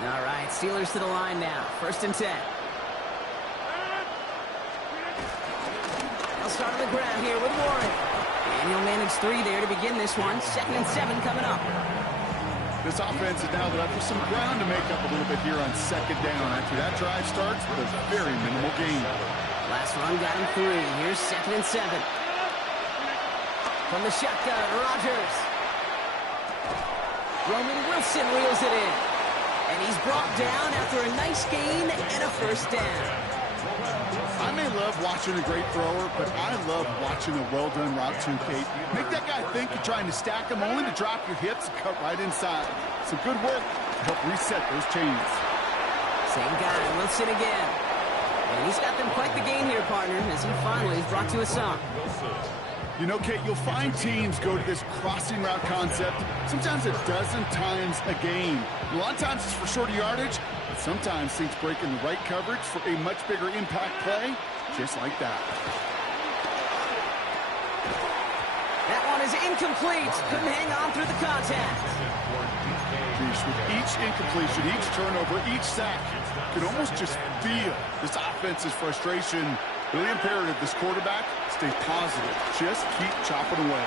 All right, Steelers to the line now. 1st and 10. They'll start on the ground here with Warren. And he'll manage 3 there to begin this one. 2nd and 7 coming up. This offense is now left with some ground to make up a little bit here on 2nd down. After that drive starts with a very minimal gain. Last run got him 3. Here's 2nd and 7. From the shotgun, Rodgers. Roman Wilson reels it in. And he's brought down after a nice gain and a 1st down. I may love watching a great thrower, but I love watching a well-done route too, Kate. Make that guy think you're trying to stack him, only to drop your hips and cut right inside. Some good work to help reset those chains. Same guy, Wilson again. And he's got them quite the gain here, partner, as he finally is brought to a stop. You know, Kate, you'll find teams go to this crossing route concept sometimes a dozen times a game. A lot of times it's for shorter yardage, but sometimes things break in the right coverage for a much bigger impact play, just like that. That one is incomplete. Couldn't hang on through the contact. With each incompletion, each turnover, each sack, you can almost just feel this offense's frustration. Really imperative this quarterback stay positive. Just keep chopping away.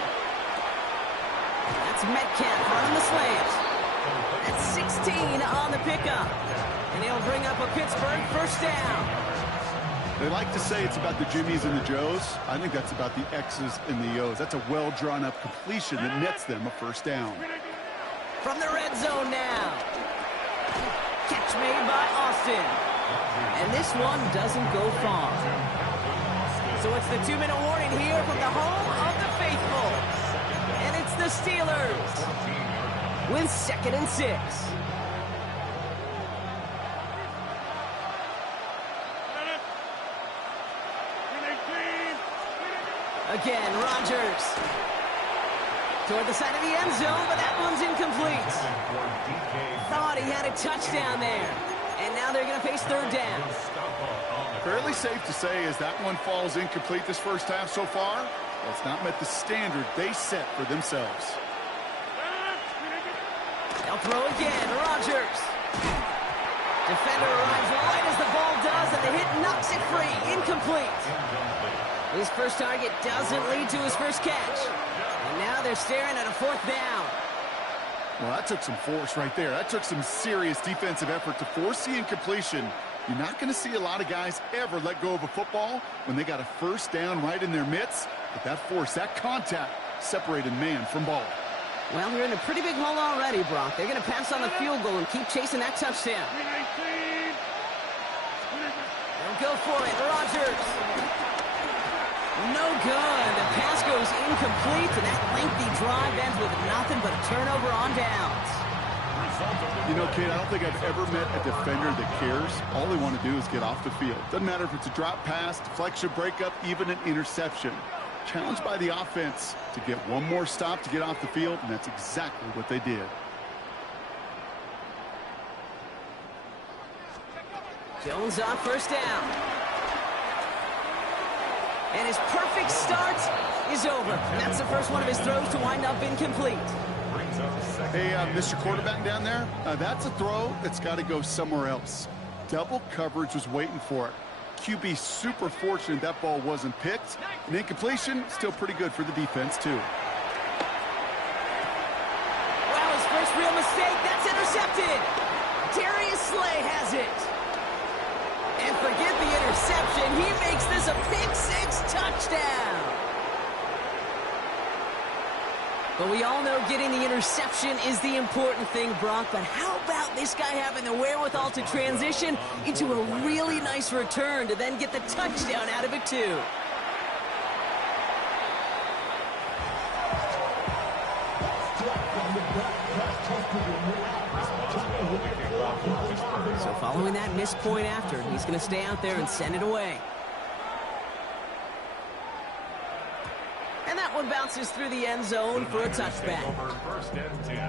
That's Metcalf running the slant. That's 16 on the pickup. And he'll bring up a Pittsburgh 1st down. They like to say it's about the Jimmies and the Joes. I think that's about the X's and the O's. That's a well-drawn-up completion that nets them a 1st down. From the red zone now. Catch made by Austin. And this one doesn't go far. So it's the 2-minute warning here from the home of the faithful. And it's the Steelers with 2nd and 6. Again, Rodgers. Toward the side of the end zone, but that one's incomplete. Thought he had a touchdown there. And now they're going to face 3rd down. Fairly safe to say as that one falls incomplete this 1st half so far, it's not met the standard they set for themselves. They'll throw again, Rodgers. Defender arrives right as the ball does, and the hit knocks it free. Incomplete. His first target doesn't lead to his first catch. And now they're staring at a 4th down. Well, that took some force right there. That took some serious defensive effort to force the incompletion. You're not going to see a lot of guys ever let go of a football when they got a 1st down right in their midst. But that force, that contact, separated man from ball. Well, they're in a pretty big hole already, Brock. They're going to pass on the field goal and keep chasing that touchdown. They'll go for it. Rodgers. No good. The pass goes incomplete, and that lengthy drive ends with nothing but a turnover on downs. You know, Kate, I don't think I've ever met a defender that cares. All they want to do is get off the field. Doesn't matter if it's a drop pass, deflection, breakup, even an interception. Challenged by the offense to get one more stop to get off the field, and that's exactly what they did. Jones on 1st down. And his perfect start is over. That's the first one of his throws to wind up incomplete. Hey, Mr. Quarterback down there, that's a throw that's got to go somewhere else. Double coverage was waiting for it. QB super fortunate that ball wasn't picked. And incompletion, still pretty good for the defense, too. Well, his first real mistake, that's intercepted. Darius Slay has it. And forget the interception. He makes this a pick-6 touchdown. But we all know getting the interception is the important thing, Brock. But how about this guy having the wherewithal to transition into a really nice return to then get the touchdown out of it, too? So following that missed point after, he's going to stay out there and send it away. And that one bounces through the end zone for a touchback. Over 1st and 10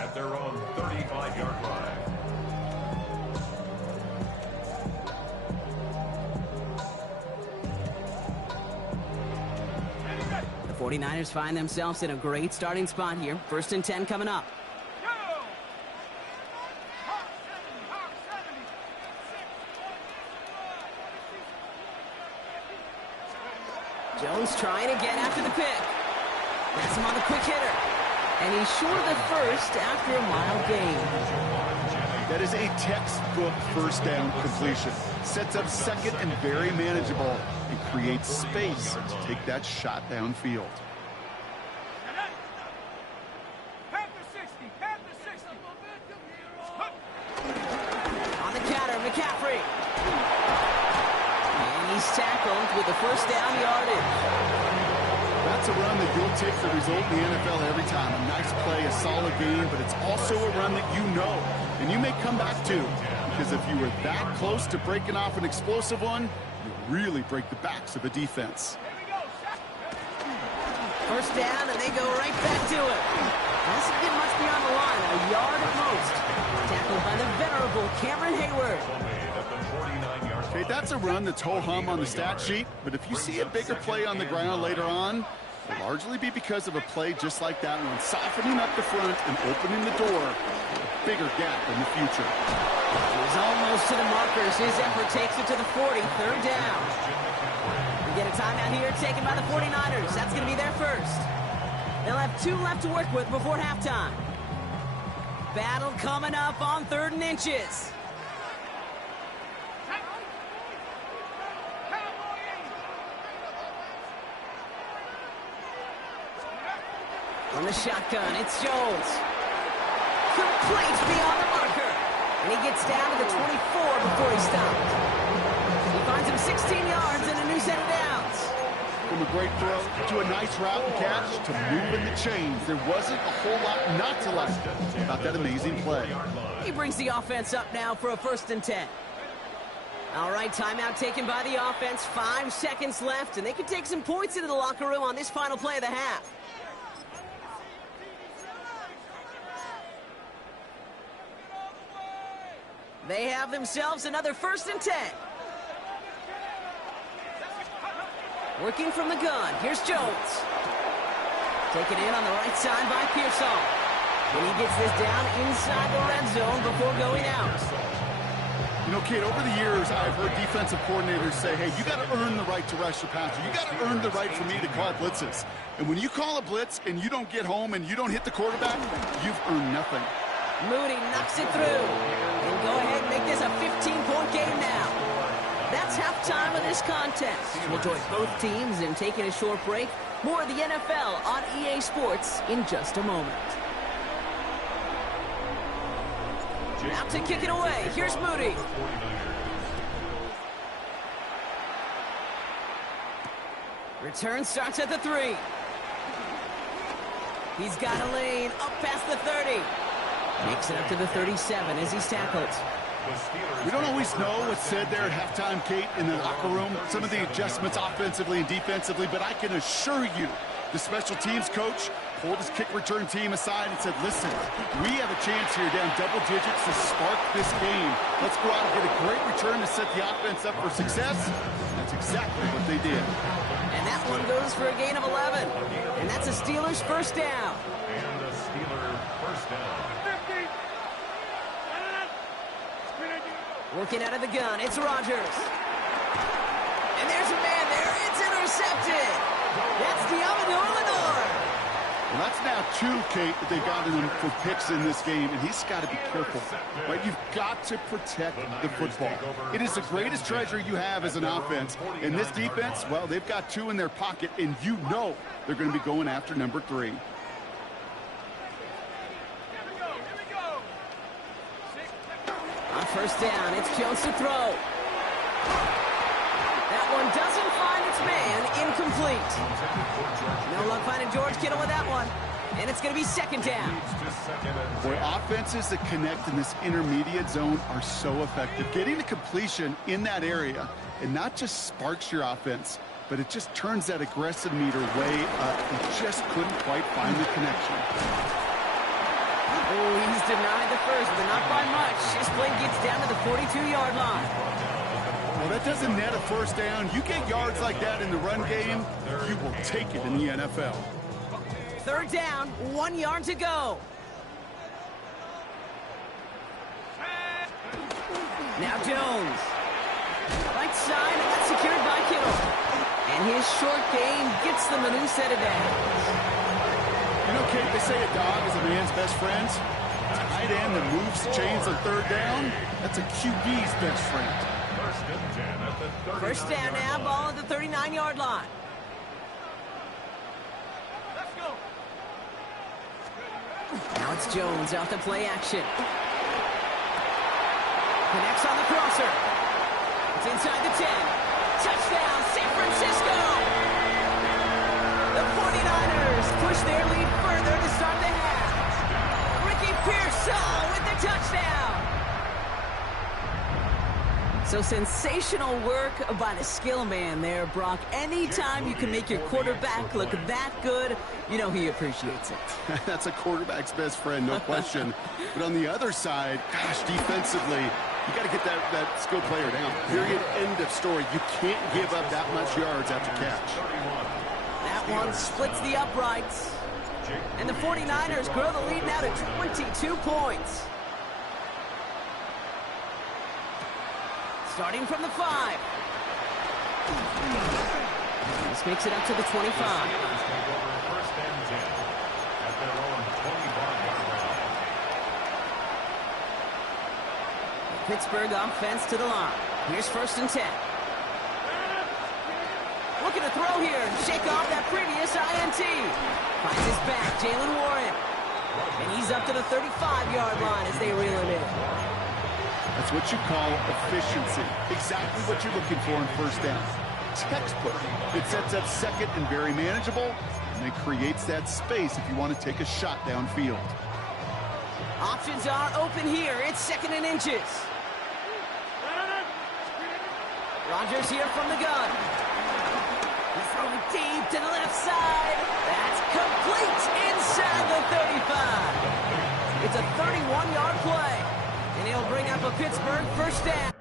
at their own 35-yard line. The 49ers find themselves in a great starting spot here. 1st and 10 coming up. Jones trying to get after the pick. That's him on the quick hitter. And he's short of the first after a mile gain. That is a textbook first down completion. Sets up second and very manageable and creates space to take that shot downfield. On the counter, McCaffrey. And he's tackled with the first down yardage. That's a run that you'll take the result in the NFL every time. A nice play, a solid game, but it's also a run that you know and you may come back to, because if you were that close to breaking off an explosive one, you really break the backs of a defense. First down, and they go right back to it. Doesn't get much beyond the line, a yard at most. Tackled by the venerable Cameron Hayward. Okay, that's a run that's ho-hum on the stat sheet, but if you see a bigger play on the ground later on, it'll largely be because of a play just like that one, softening up the front and opening the door for a bigger gap in the future. He's almost to the markers. His effort takes it to the 40, third down. We get a timeout here taken by the 49ers. That's going to be their first. They'll have 2 left to work with before halftime. Battle coming up on 3rd and inches. On the shotgun, it's Jones. Complete beyond the marker. And he gets down to the 24 before he stops. He finds him 16 yards and a new set of downs. From a great throw to a nice route and catch to moving the chains, there wasn't a whole lot not to like about that amazing play. He brings the offense up now for a 1st and 10. All right, timeout taken by the offense. 5 seconds left, and they can take some points into the locker room on this final play of the half. They have themselves another 1st and 10. Working from the gun, here's Jones. Taken in on the right side by Pearsall. And he gets this down inside the red zone before going out. You know, kid, over the years, I've heard defensive coordinators say, hey, you got to earn the right to rush the passer. You got to earn the right for me to call blitzes. And when you call a blitz and you don't get home and you don't hit the quarterback, you've earned nothing. Moody knocks it through. And go ahead and make this a 15-point game now. That's halftime of this contest. We'll join both teams in taking a short break. More of the NFL on EA Sports in just a moment. Out to kick it away. Here's Moody. Return starts at the 3. He's got a lane up past the 30. Makes it up to the 37 as he's tackled. We don't always know what's said there at halftime, Kate, in the locker room. Some of the adjustments offensively and defensively, but I can assure you the special teams coach pulled his kick return team aside and said, listen, we have a chance here down double digits to spark this game. Let's go out and get a great return to set the offense up for success. That's exactly what they did. And that one goes for a gain of 11. And that's a Steelers first down. And a Steeler first down. Working out of the gun, it's Rodgers. And there's a man there. It's intercepted. That's Deommodore Lenoir. Well, that's now 2, Kate, that they got him for picks in this game, and he's got to be careful. Right? You've got to protect the football. It is the greatest treasure you have as an offense. And this defense, well, they've got 2 in their pocket, and you know they're going to be going after number 3. On first down, it's Jones to throw. That one doesn't find its man, incomplete. No luck finding George Kittle with that one. And it's going to be 2nd down. Boy, offenses that connect in this intermediate zone are so effective. Getting the completion in that area, it not just sparks your offense, but it just turns that aggressive meter way up. He just couldn't quite find the connection. Oh, he's denied the first, but not by much. His play gets down to the 42-yard line. Well, that doesn't net a first down. You get yards like that in the run game, you will take it in the NFL. 3rd down, 1 yard to go. Now Jones. Right side, and that's secured by Kittle. And his short game gets them a new set of downs. You know, Kate, they say a dog is a man's best friend. A tight end that moves chains on third down, that's a QB's best friend. First down now, ball at the 39-yard line. Now it's Jones out to play action. Connects on the crosser. It's inside the 10. Touchdown, San Francisco! The 49ers push their lead further to start the half. Ricky Pearsall with the touchdown! So sensational work by the skill man there, Brock. Anytime you can make your quarterback look that good, you know he appreciates it. That's a quarterback's best friend, no question. But on the other side, gosh, defensively, you got to get that skill player down. Period. End of story. You can't give up that much yards after catch. That one splits the uprights. And the 49ers grow the lead now to 22 points. Starting from the 5. This makes it up to the 25. Pittsburgh offense to the line. Here's 1st and 10. Looking to throw here and shake off that previous INT. Finds his back, Jaylen Warren. And he's up to the 35-yard line as they reel him in. That's what you call efficiency. Exactly what you're looking for in first down. Textbook. It sets up second and very manageable, and it creates that space if you want to take a shot downfield. Options are open here. It's 2nd and inches. Rodgers here from the gun. He's throwing deep to the left side. That's complete inside the 35. It's a 31-yard play. And he'll bring up a Pittsburgh first down.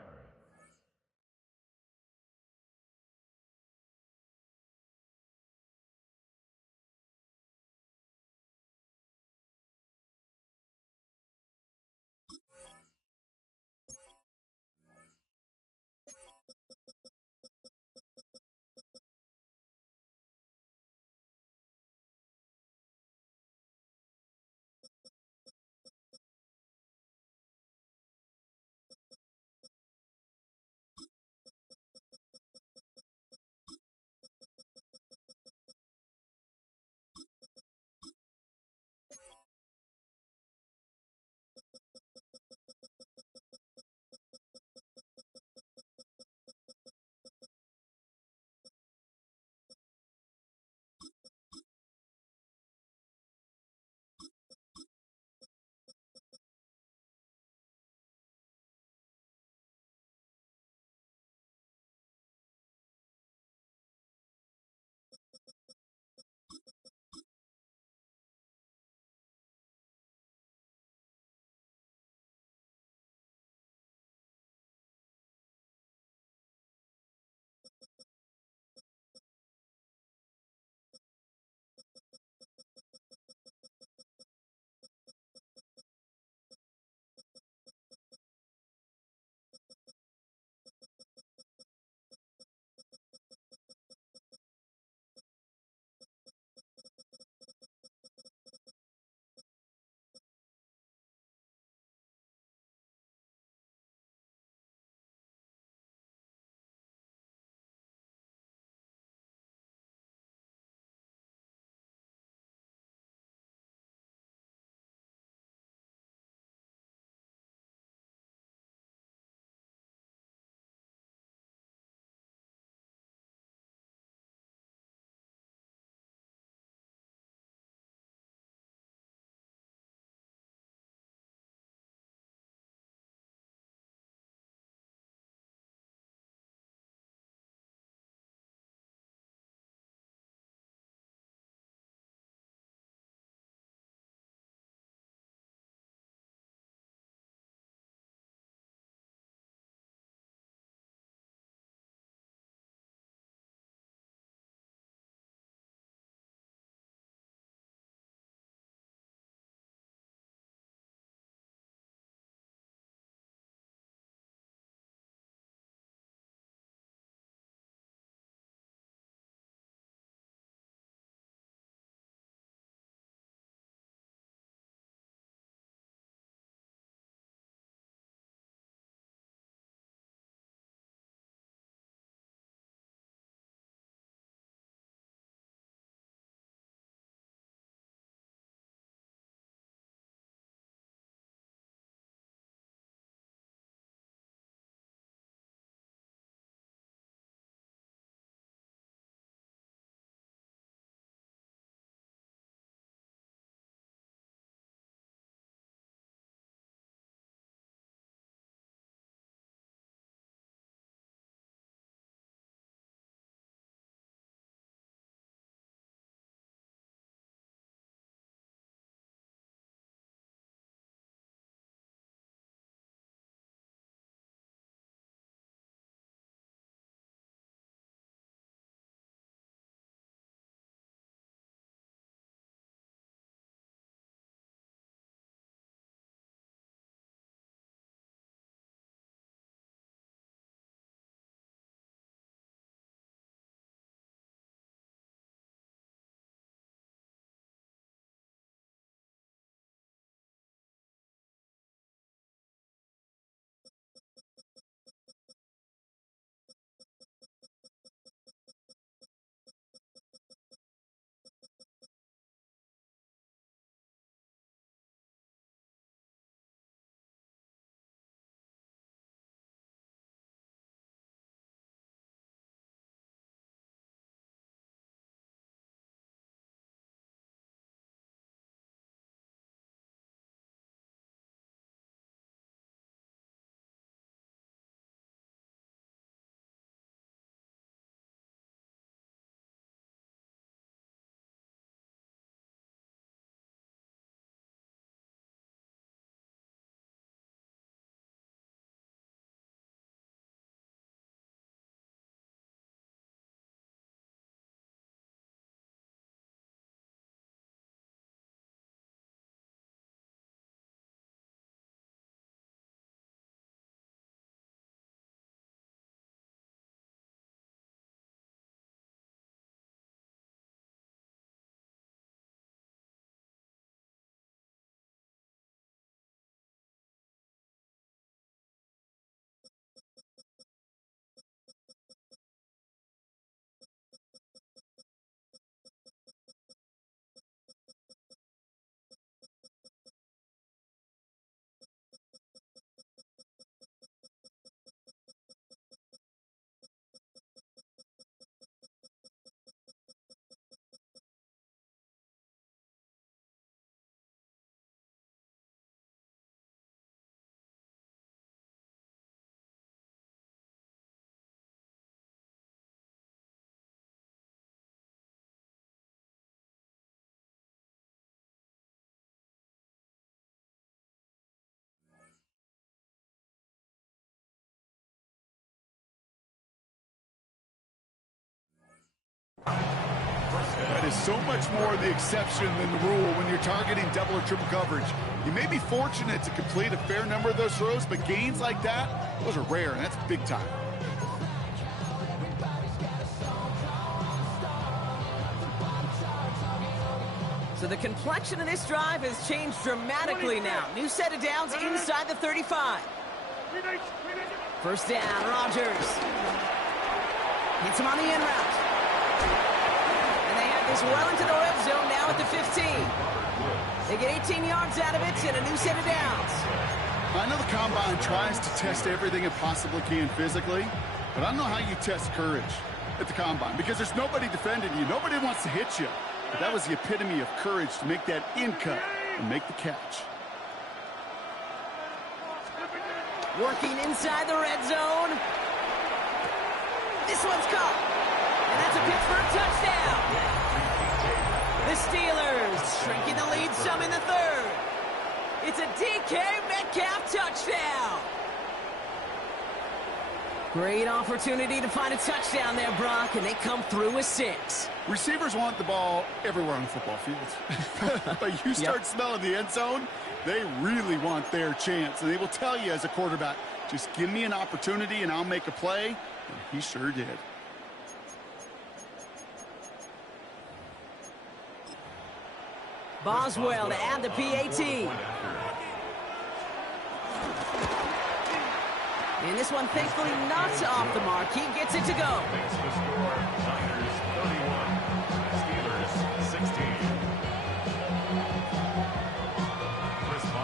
so much more the exception than the rule when you're targeting double or triple coverage. You may be fortunate to complete a fair number of those throws, but gains like that, those are rare, and that's big time. So the complexion of this drive has changed dramatically now. New set of downs inside the 35. First down, Rodgers. Hits him on the in route. And they have this well into the red zone now at the 15. They get 18 yards out of it and a new set of downs. I know the Combine tries to test everything it possibly can physically, but I don't know how you test courage at the Combine because there's nobody defending you. Nobody wants to hit you. But that was the epitome of courage to make that in cut and make the catch. Working inside the red zone. This one's caught. And that's a Pittsburgh touchdown. The Steelers shrinking the lead some in the third. It's a DK Metcalf touchdown. Great opportunity to find a touchdown there, Brock, and they come through with 6. Receivers want the ball everywhere on the football field. But you start smelling the end zone, they really want their chance. And they will tell you as a quarterback, just give me an opportunity and I'll make a play. And he sure did. Boswell to add the PAT. And this one, thankfully, not off the mark. He gets it to go. Makes the score Niners 31, Steelers 16.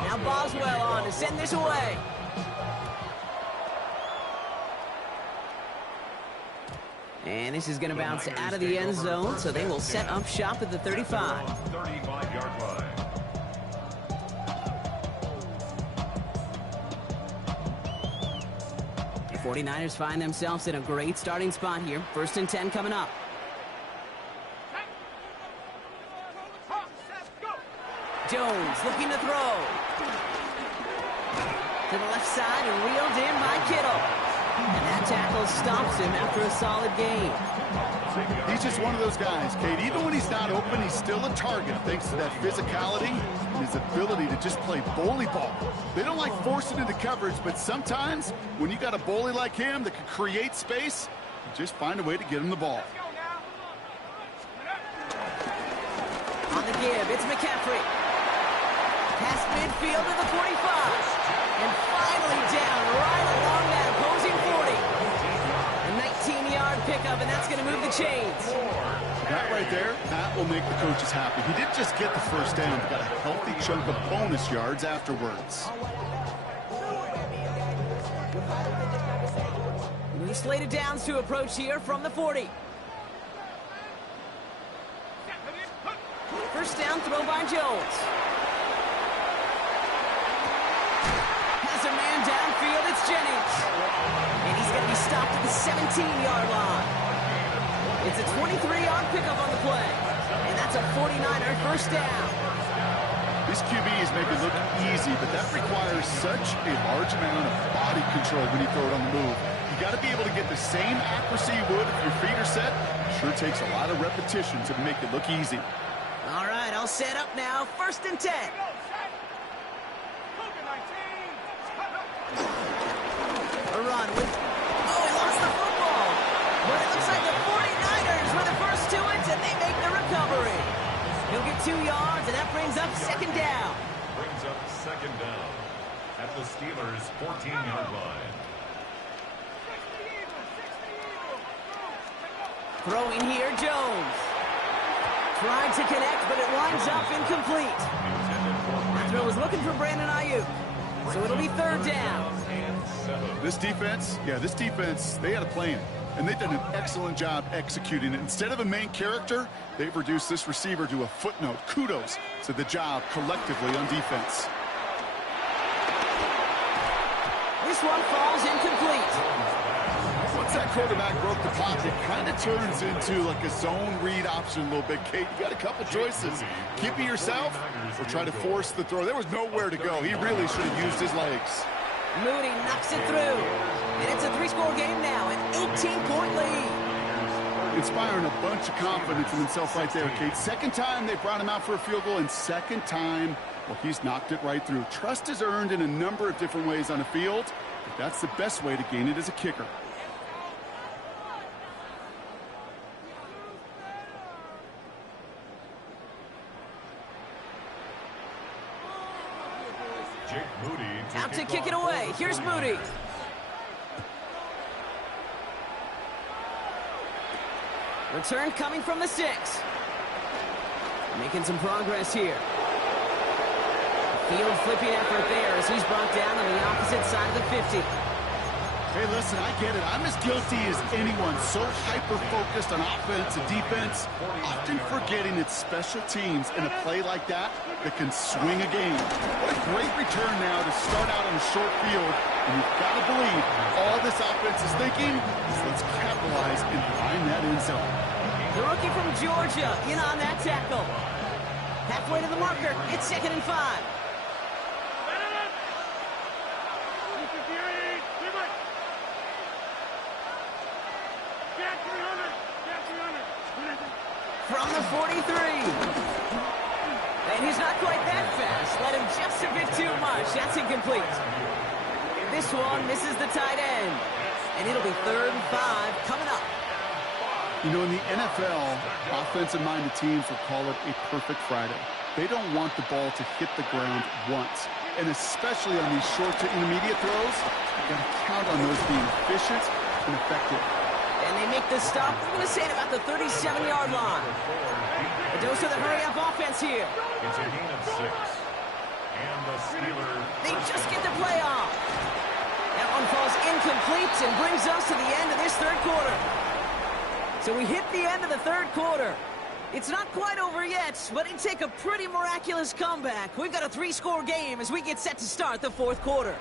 Now Boswell on to send this away. And this is going to bounce out of the end zone, so they will set up shop at the 35. 35-yard line. The 49ers find themselves in a great starting spot here. 1st and 10 coming up. Jones looking to throw. To the left side and reeled in by Kittle. And that tackle stops him after a solid gain. He's just one of those guys, Kate. Even when he's not open, he's still a target thanks to that physicality and his ability to just play bully ball. They don't like forcing into coverage, but sometimes when you got a bully like him that can create space, you just find a way to get him the ball. On the give, it's McCaffrey. Past midfield to the 45. And finally down right along that opposing 40. A 19-yard pickup, and that's going to move the chains. That right there, that will make the coaches happy. He didn't just get the first down, but got a healthy chunk of bonus yards afterwards. New slated downs to approach here from the 40. First down throw by Jones. Has a man downfield, it's Jennings. And he's going to be stopped at the 17-yard line. It's a 23-yard pickup on the play. And that's a 49er first down. These QBs make it look easy, but that requires such a large amount of body control when you throw it on the move. You got to be able to get the same accuracy you would if your feet are set. Sure takes a lot of repetition to make it look easy. All right, I'll set up now. 1st and 10. A run with... Oh, he lost the football. But it looks like the 49ers were the first to it, and they make the recovery. He'll get 2 yards, and that brings up 2nd down. Brings up 2nd down at the Steelers' 14-yard line. Throwing here, Jones. Tried to connect, but it winds up incomplete. That throw was looking for Brandon Ayuk. So it'll be 3rd down. This defense, they had a plan. And they've done an excellent job executing it. Instead of a main character, they've reduced this receiver to a footnote. Kudos to the job collectively on defense. This one falls incomplete. Once that quarterback broke the pocket, it kind of turns into like a zone read option a little bit. Kate, you got a couple choices. Keep it yourself or try to force the throw. There was nowhere to go. He really should have used his legs. Mooney knocks it through. And it's a 3-score game now, an 18-point lead. Inspiring a bunch of confidence in himself right there, Kate. Second time they brought him out for a field goal, and second time, well, he's knocked it right through. Trust is earned in a number of different ways on the field, but that's the best way to gain it as a kicker. Jake Moody out to kick it away. Here's Moody. Return coming from the 6. Making some progress here. Field flipping effort there as he's brought down on the opposite side of the 50. Hey, listen, I get it. I'm as guilty as anyone. So hyper-focused on offense and defense, often forgetting it's special teams in a play like that that can swing a game. What a great return now to start out on a short field. And you've got to believe all this offense is thinking is let's capitalize and find that end zone. The rookie from Georgia in on that tackle. Halfway to the marker. It's 2nd and 5. From the 43. And he's not quite that fast. Let him just a bit too much. That's incomplete. This one misses the tight end. And it'll be 3rd and 5 coming up. You know, in the NFL, offensive-minded teams will call it a perfect Friday. They don't want the ball to hit the ground once. And especially on these short to intermediate throws, you've got to count on those being efficient and effective. And they make this stop, I'm going to say at about the 37-yard line. A dose of the hurry-up offense here. It's a gain of 6. And the Steelers... They just get the play off. That one falls incomplete and brings us to the end of this 3rd quarter. So we hit the end of the 3rd quarter. It's not quite over yet, but it'd take a pretty miraculous comeback. We've got a 3-score game as we get set to start the 4th quarter.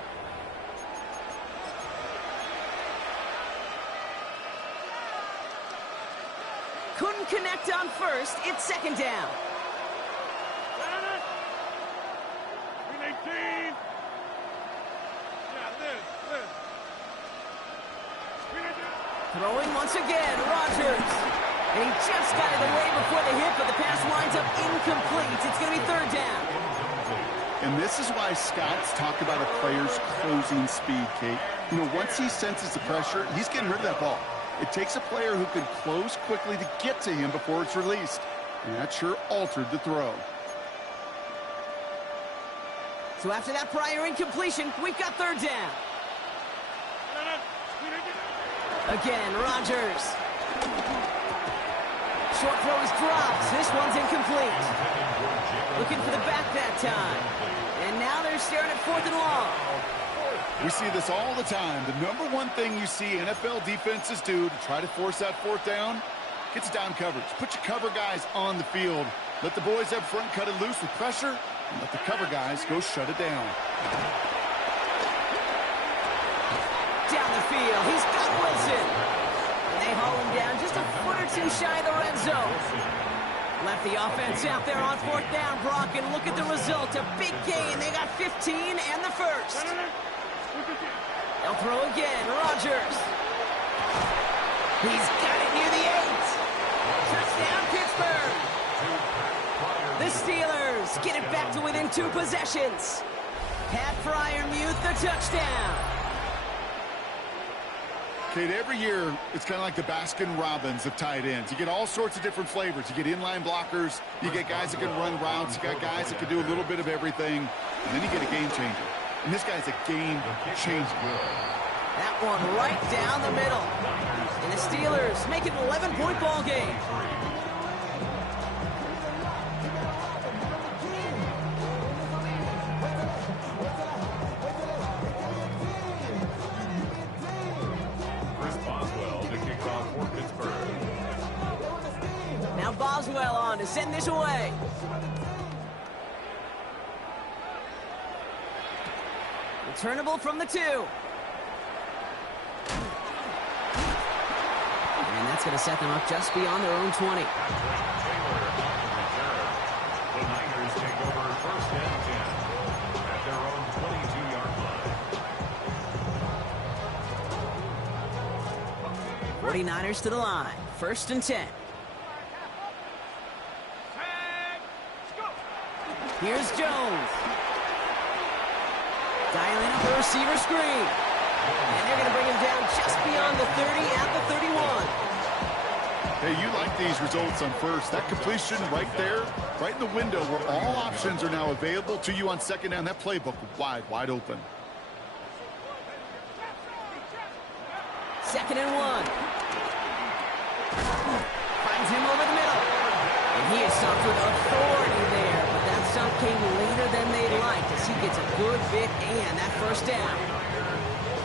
Couldn't connect on first. It's 2nd down. Throwing once again, Rodgers. And he just got it away before the hit, but the pass winds up incomplete. It's going to be 3rd down. And this is why scouts talk about a player's closing speed, Kate. You know, once he senses the pressure, he's getting rid of that ball. It takes a player who can close quickly to get to him before it's released. And that sure altered the throw. So after that prior incompletion, we've got 3rd down. Again, Rodgers. Short throw is dropped. This one's incomplete. Looking for the back that time. And now they're staring at 4th and long. We see this all the time. The number one thing you see NFL defenses do to try to force that 4th down, gets down coverage. Put your cover guys on the field. Let the boys up front cut it loose with pressure, and let the cover guys go shut it down. Down the field, he's got Wilson. And they haul him down just a foot or two shy of the red zone. Left the offense out there on 4th down, Brock, and look at the result. A big gain. They got 15 and the 1st. They'll throw again, Rodgers. He's got it near the 8. Touchdown, Pittsburgh. The Steelers get it back to within 2 possessions. Pat Freiermuth, the touchdown. Kate, every year, it's kind of like the Baskin-Robbins of tight ends. You get all sorts of different flavors. You get inline blockers. You get guys that can run routes. You got guys that can do a little bit of everything. And then you get a game changer. And this guy's a game changer. That one right down the middle. And the Steelers make it an 11-point ball game. Boswell on to send this away. Returnable from the 2. And that's going to set them up just beyond their own 20. The Niners take over 1st and 10 at their own 22-yard line. 49ers to the line. First and 10. Here's Jones. Dialing up the receiver screen. And they're going to bring him down just beyond the 30 at the 31. Hey, you like these results on first. That completion right there, right in the window where all options are now available to you on second down. That playbook wide open. Second and 1. Finds him over the middle. And he is stopped with authority there, but that stop came later than they'd like as he gets a good bit and that first down.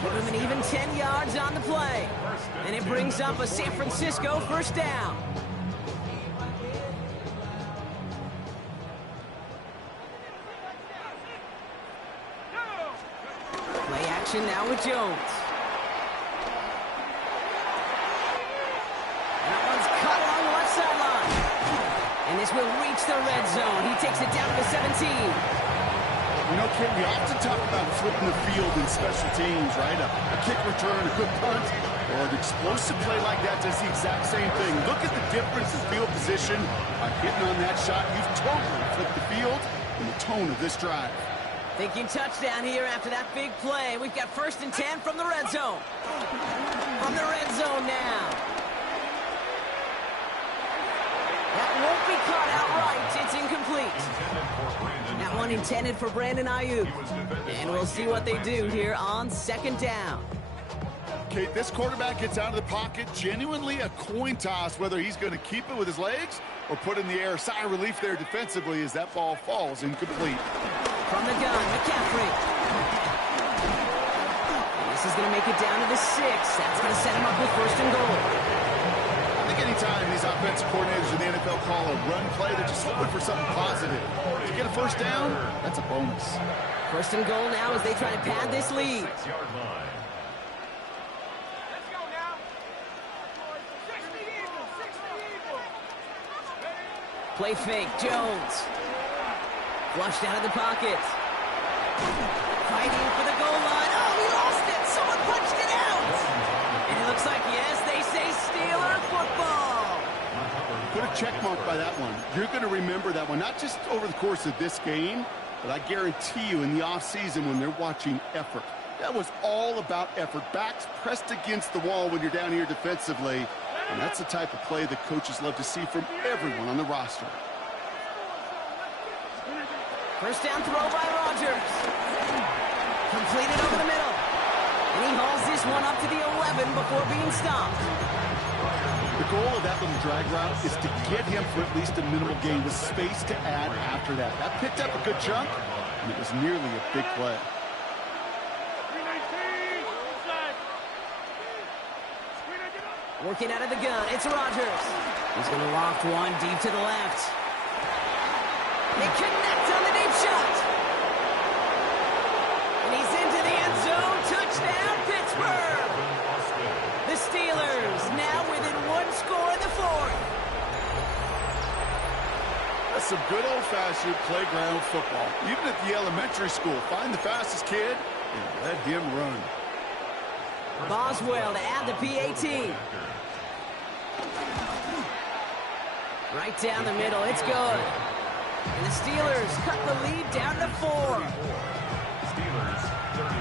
Give him an even 10 yards on the play. And it brings up a San Francisco first down. Play action now with Jones. That one's cut along the left sideline. And this will reach the red zone. He takes it down to the 17. You know, Ken, we often talk about flipping the field in special teams, right? A kick return, a good punt, or an explosive play like that does the exact same thing. Look at the difference in field position by hitting on that shot. You've totally flipped the field and the tone of this drive. Thinking touchdown here after that big play. We've got first and 10 from the red zone. From the red zone now. That won't be caught outright. It's incomplete. That one intended for Brandon Ayuk. And we'll see what they do here on second down. Kate, this quarterback gets out of the pocket, genuinely a coin toss whether he's going to keep it with his legs or put in the air. Sigh of relief there defensively as that ball falls incomplete. From the gun, McCaffrey. And this is going to make it down to the 6. That's going to set him up with first and goal. I think anytime these offensive coordinators in the NFL call a run play, they're just hoping for something positive. To get a first down, that's a bonus. First and goal now as they try to pad this lead. Play fake, Jones. Flushed out of the pocket. Fighting for the goal line. Oh, he lost it. Someone punched it out. And it looks like, yes, they say Steeler football. Put a check mark by that one. You're going to remember that one, not just over the course of this game, but I guarantee you in the offseason when they're watching effort. That was all about effort. Backs pressed against the wall when you're down here defensively. And that's the type of play that coaches love to see from everyone on the roster. First down throw by Rodgers. Completed over the middle. And he hauls this one up to the 11 before being stopped. The goal of that little drag route is to get him for at least a minimal gain with space to add after that. That picked up a good chunk, and it was nearly a big play. Working out of the gun, it's Rodgers. He's going to loft one deep to the left. They connect on the deep shot. And he's into the end zone. Touchdown, Pittsburgh. The Steelers now within one score in the fourth. That's some good old-fashioned playground football. Even at the elementary school, find the fastest kid and let him run. Boswell to add the PAT. Right down the middle, it's good. And the Steelers cut the lead down to 4. Steelers 30.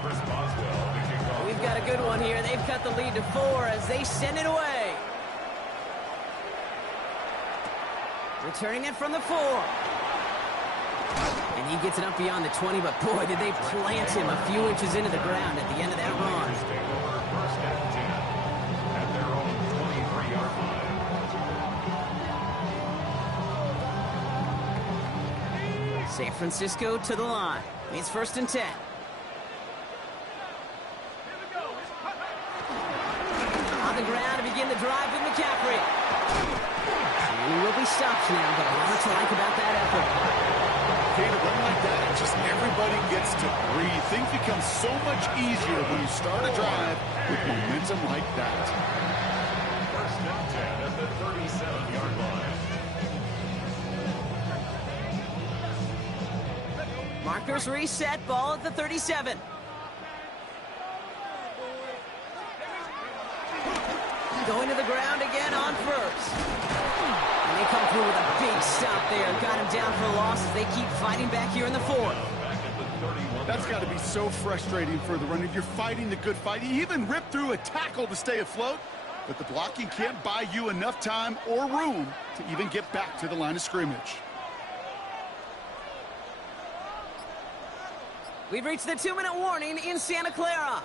Chris Boswell to kick off. We've got a good one here. They've cut the lead to 4 as they send it away. Returning it from the 4. And he gets it up beyond the 20, but boy, did they plant him a few inches into the ground at the end of that run. Take over first and 10 at their own 23-yard line. San Francisco to the line. It's first and 10. On the ground to begin the drive with McCaffrey. And he will be stopped now, but a lot to like about that effort. Okay, to run like that, just everybody gets to breathe. Things become so much easier when you start a drive with momentum like that. First and 10 at the 37-yard line. Markers reset, ball at the 37. going to the ground again on first. And they come through with a big stop there. Got him down for a loss as they keep fighting back here in the fourth. That's got to be so frustrating for the runner. You're fighting the good fight. He even ripped through a tackle to stay afloat, but the blocking can't buy you enough time or room to even get back to the line of scrimmage. We've reached the 2-minute warning in Santa Clara.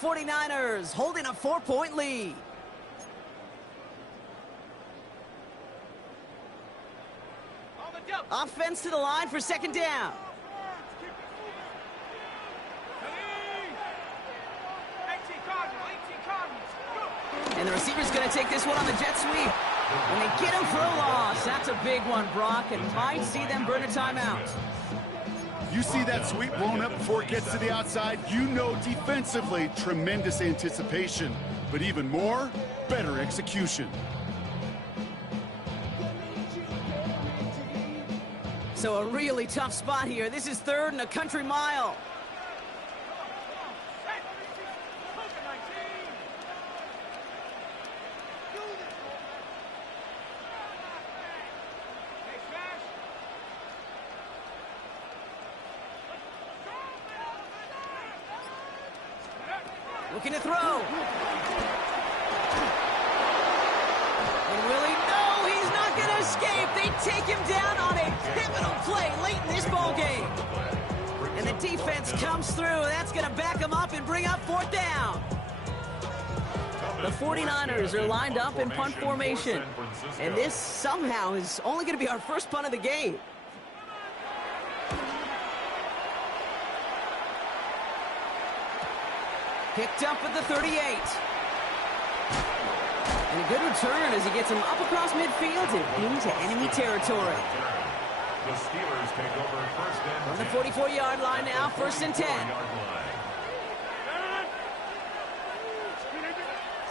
49ers holding a 4-point lead. Offense to the line for second down. And the receiver's going to take this one on the jet sweep. When they get him for a loss, that's a big one, Brock, and might see them burn a timeout. You see that sweep blown up before it gets to the outside, you know defensively, tremendous anticipation. But even more, better execution. So a really tough spot here. This is third and a country mile. Looking to throw. And Willie, no, he's not going to escape. They take him down on a pivotal play late in this ball game. And the defense comes through. That's going to back him up and bring up fourth down. The 49ers are lined up in punt formation. And this somehow is only going to be our first punt of the game. Picked up at the 38. And a good return as he gets him up across midfield and into enemy territory. The Steelers take over first and From the 44-yard line now, first and 10.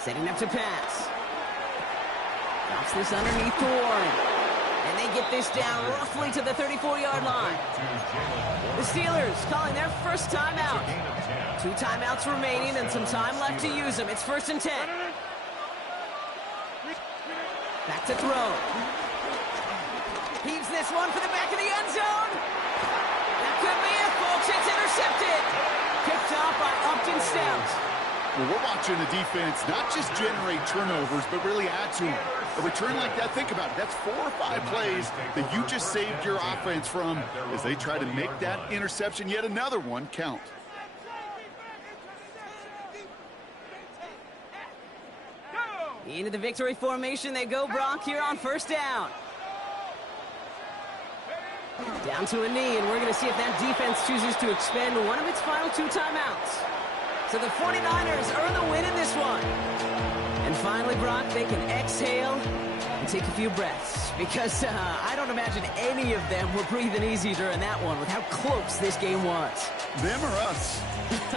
Setting up to pass. Drops this underneath Thorne. And they get this down roughly to the 34-yard line. The Steelers calling their first timeout. 2 timeouts remaining and some time left to use them. It's first and 10. Back to throw. Heaves this one for the back of the end zone. That could be it, folks. It's intercepted. Picked off by Upton Stout. Well, we're watching the defense not just generate turnovers, but really add to them. A return like that, think about it. That's 4 or 5 plays that you just saved your offense from as they try to make that interception, yet another one, count. Into the victory formation they go, Brock, here on first down. Down to a knee, and we're going to see if that defense chooses to expend one of its final 2 timeouts. So the 49ers earn the win in this one. And finally, Brock, they can exhale and take a few breaths. Because I don't imagine any of them were breathing easy during that one with how close this game was. Them or us?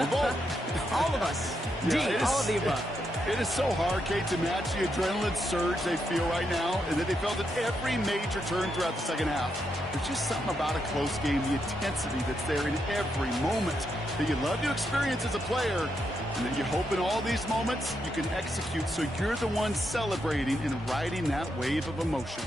We're both. All of us. Indeed, all of the above. It is so hard, Kate, to match the adrenaline surge they feel right now, and that they felt at every major turn throughout the second half. There's just something about a close game, the intensity that's there in every moment that you love to experience as a player, and that you hope in all these moments you can execute so you're the one celebrating and riding that wave of emotion.